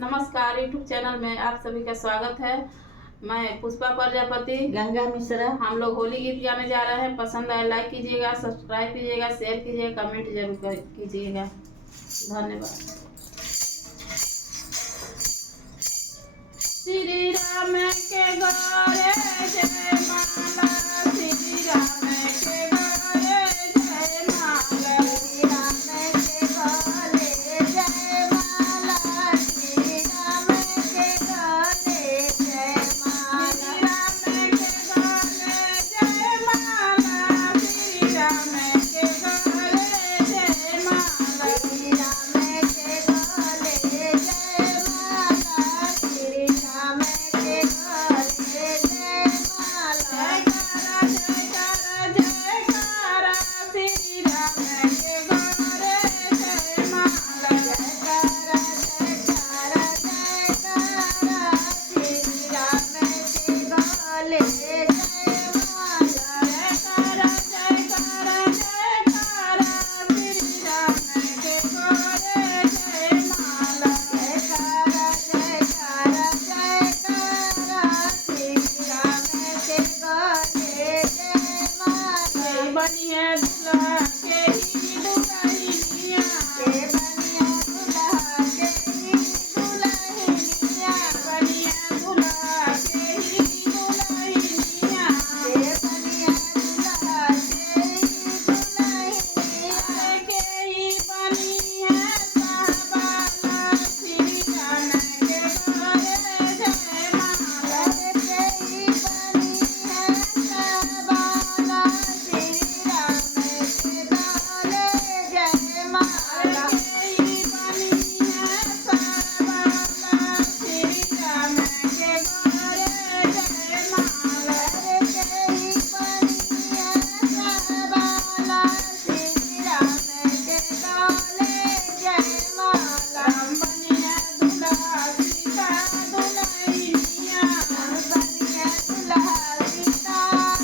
नमस्कार, YouTube channel में आप सभी का स्वागत है। मैं पुष्पा प्रजापति, गंगा मिश्रा। हम लोग होली गीत गाने जा रहे हैं। पसंद आए लाइक कीजिएगा, सब्सक्राइब कीजिएगा, शेयर कीजिएगा, कमेंट जरूर कीजिएगा। धन्यवाद। श्री राम के गौरे जय माला, श्री राम के गौरे जय माला, श्री राम के गौरे जय माला, श्री राम के गौरे जय माला, श्री राम के गौरे जय माला, श्री राम के गौरे जय माला, श्री राम के गौरे जय माला, श्री राम के गौरे जय माला। जयकारा जयकारा श्री राम के गौरे जय माला, जयकारा जयकारा जयकारा श्री राम के गौरे जय माला, जयकारा जयकारा जयकारा श्री राम के गौरे जय माला, जयकारा जयकारा जयकारा श्री राम के गौरे जय माला। बनिया दुल्हा के ही दुल्हनिया, के बनिया दुल्हा के ही दुल्हनिया, बनिया दुल्हा के ही दुल्हनिया, के बनिया दुल्हा के ही दुल्हनिया, के ही बनिया साहबाला श्री राम के गौरे जय माला, के ही बनिया साहबाला श्री राम के गौरे जय माला, के ही बनिया साहबाला श्री राम के गौरे जय माला, के ही बनिया साहबाला श्री राम के गौरे जय माला। राम बनिया दुल्हा सीता दुल्हनिया, राम बनिया दुल्हा सीता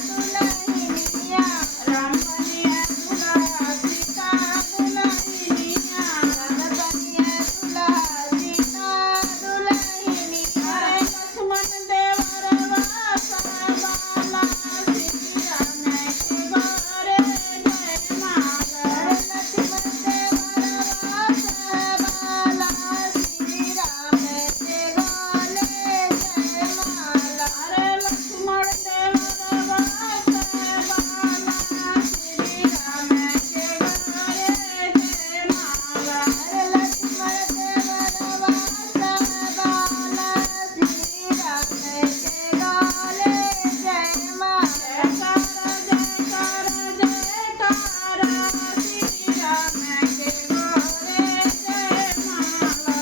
दुल्हनिया, राम बनिया दुल्हा सीता दुल्हनिया, राम बनिया दुल्हा सीता दुल्हनिया। लक्ष्मण देवरवा साहबाला श्री राम के गौरे जय माला, लक्ष्मण देवरवा साहबाला श्री राम के गौरे जय माला, लक्ष्मण देवरवा साहबाला श्री राम के गौरे जय माला, लक्ष्मण देवरवा साहबाला श्री राम के गौरे जय माला, जयकारा जयकारा जयकारा श्री राम के गौरे जय माला,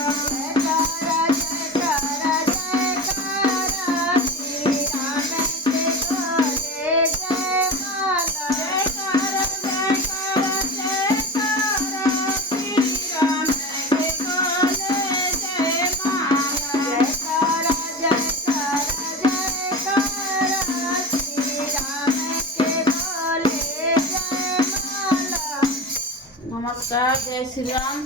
जयकारा जयकारा जयकारा श्री राम के गौरे जय माला, जयकारा जयकारा जयकारा श्री राम के गौरे जय माला, जयकारा जयकारा जयकारा श्री राम के गौरे जय माला। नमस्कार, जय श्री राम।